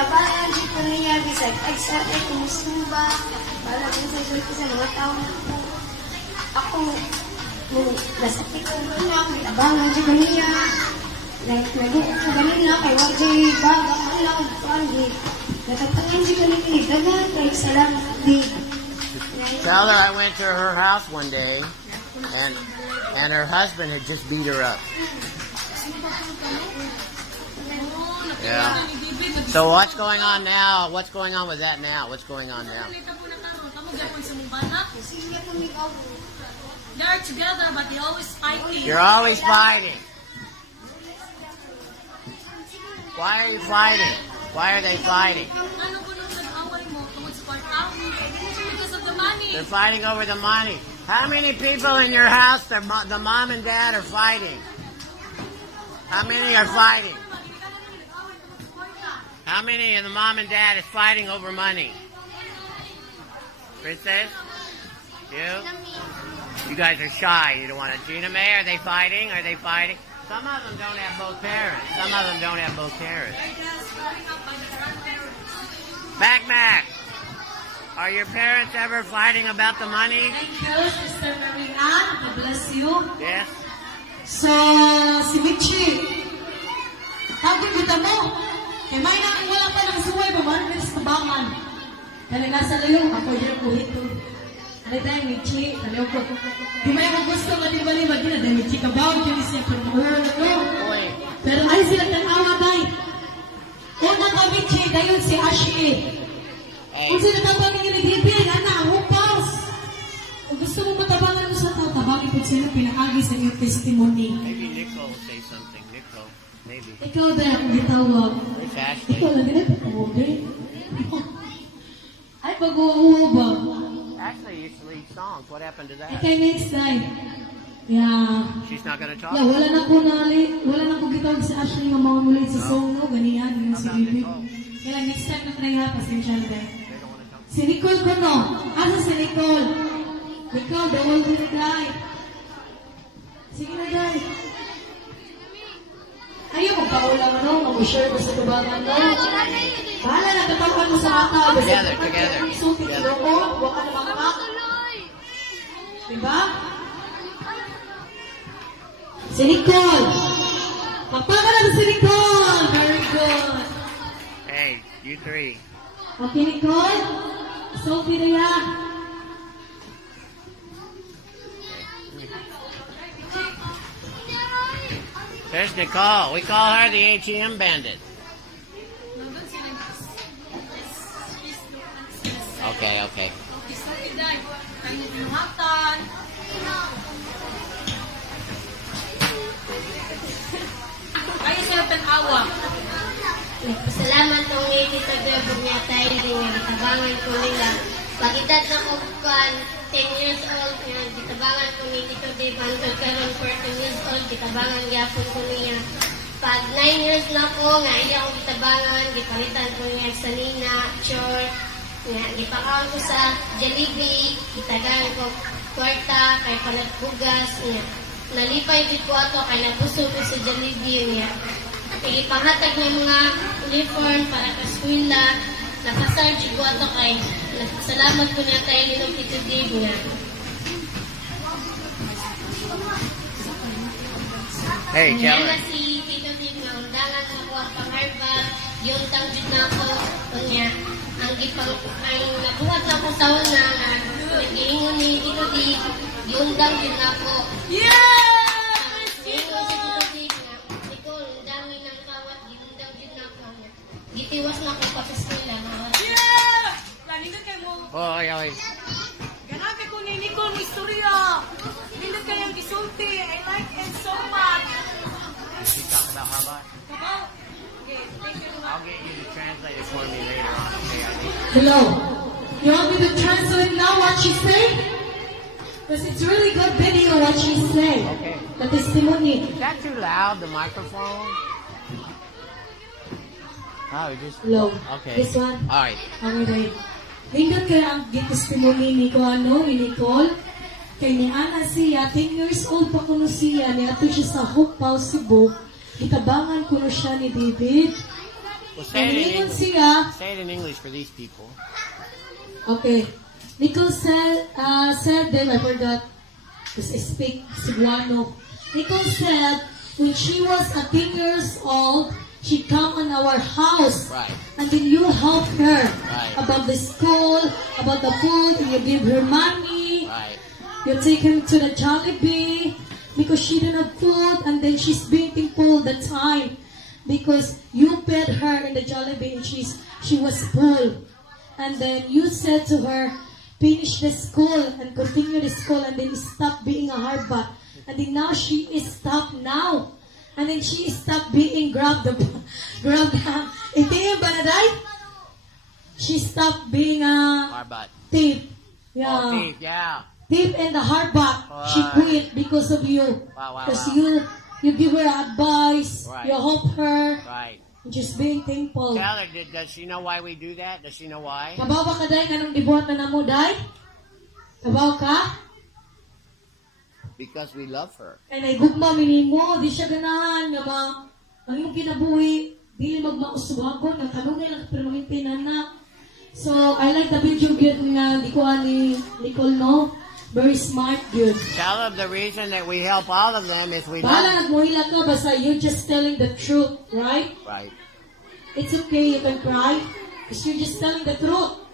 Gitabangan di ko niya bisag ay sa ay kumusumba. Para minsan sa mga tao na ako nasakit ko na gitabangan di ko niya. Nag-uok ko ganina kay Wajay Baga Allah pandi. Natatangan di ko niya dagan kay salamat di. Tell her I went to her house one day and her husband had just beat her up. Yeah. So what's going on now? What's going on with that now? What's going on now? They're together, but they're always fighting. You're always fighting. Why are you fighting? Why are they fighting? Because of the money. They're fighting over the money. How many people in your house, the mom and dad, are fighting? How many are fighting? How many of the mom and dad is fighting over money? Princess? You? You guys are shy. You don't want to. Gina May, are they fighting? Are they fighting? Some of them don't have both parents. Some of them don't have both parents. Mac, are your parents ever fighting about the money? Thank you, Sister Marie Ann. God bless you. Yes. So, si Michi, tawagin kita mo. Kaya may nakin wala pa nakasuway, pamanin sa tabangan. Kaya nasa layo, ako yun ang kuhito. Ano tayo, Michi? Talaw ko. Di may ako gusto, matibali-bali na, dahil Michi kabaw, kaya siya pero mahulo na to. Pero ay sila tanawa, bay. Una ka, Michi, dayon si Ashley. Kung sila tabangin yung nagbibig, anak, hupaws. Kung gusto mo matabangan mo sa tao, tabangin po sila pinakagi sa iyong testimony. Maybe Nicole will say something. Nicole, maybe. Ikaw dahil akong gitawag. Where's Ashley? Ikaw lang din ito, pag-uwi. Ay, pag-uwi ba? Ashley used to lead songs. What happened to that? Okay, next time. Yeah. She's not going to talk? Yeah, wala na ko gitawag si Ashley nga mga mulit sa song, no? Ganiyan, yung si Bibi. Kaya next time na kanay ha, pasensya na dahil. Si Nicole ko, no? Asa si Nicole? Nicole, the world will die. Sige na, guys. Ayaw mo paula mo, no? Mag-share ko sa tubangan, no? Bahala na, tatawan mo sa mata. Together. Sumpit ilo ko, huwag ka na makamak. Diba? Si Nicole. Magpakalan si Nicole. Very good. Hey, you three. Okay, Nicole. Sophie na yan. There's Nicole. We call her the ATM bandit. Okay. Ayaw sa'yo tanawa. Nagpasalamat ng Tita Gabor niya tayo rin nga gitabangan ko nila. Pagitad na ko kan 10 years old nga gitabangan ko ni Tito Dave hanggang karon 14 years old gitabangan gyapon ko niya. Pag 9 years na ko nga iya akong gitabangan gipalitan ko niya sa Nina, short nga gipakaon ko sa Jollibee, gitagan ko kwarta kay panagbugas nga nalipay gid ko ato kay nabusog ko sa Jollibee nga. Ipahatag ng mga uniform para sa eskwela. Napasarge ko ato kay salamat ko na tayo nilong Tito Dave nga. Hey, tell her. Si Tito Dave nga undangan mo ako ang pang-Harvard. Yung tangjud na ako. Kunya, ang nabuhat na ako sa una nga nag-iingon ni Tito Dave. Yung tangjud na ako. Yeah! Gitiwas na ako pa sa eskwela. Yeah! Nindot kayo mo. Oy. Ganapin ko ni Nicole mo istorya. Nindot kayong gisulti. I like it so much. She talk about how much? Okay, thank you. I'll get you to translate it for me later on, okay? Hello. You want me to translate now what she said? Because it's really good video what she said. Okay. The testimony. Is that too loud, the microphone? Oh, just... Low. Okay. This one. All right. Okay. Nindot kayo ang testimony ni Nicole. Kay ni Ana siya, 10 years old pa kuno siya, niato siya sa Hope House, Cebu. Itabangan kuno siya ni David. Well, say it in Ingon English. siya, Say it in English for these people. okay. Nicole said them, I forgot, because I speak Cebuano. Nicole said, when she was 10 years old, she come on our house. Right. And then you help her Right. about the school, about the food, and you give her money. Right. You take him to the Jollibee because she didn't have food, and then she's being full the time because you fed her in the Jollibee and she was full. And then you said to her, finish the school and continue the school, and then stop being a hard bat. And then now she is stopped now. And then she stopped being grabbed. Ito yung banaday? She stopped being a Harbat. thief. Oh, Yeah. thief, yeah. Thief and the hard bat. She Right. quit because of you. Wow, wow, Because wow. you give her advice. Right. You help her. Right. Just being thankful. Tell her, does she know why we do that? Does she know why? Kabaw ba ka, day? Anong gibuhat na namo, day? Kabaw ka? Because we love her. Kaya naigugma minimo, di siya ganahan nga ang iyong kinabuhi, dili magmauswagon, nga tanong nila permanente na. So, I like the video good nga di ko ni Nicole, no? Very smart, good. Tell them the reason that we help all of them is we love Bala nagmuhila ka, basta you're just telling the truth, right? Right. It's okay, you can cry, because you're just telling the truth.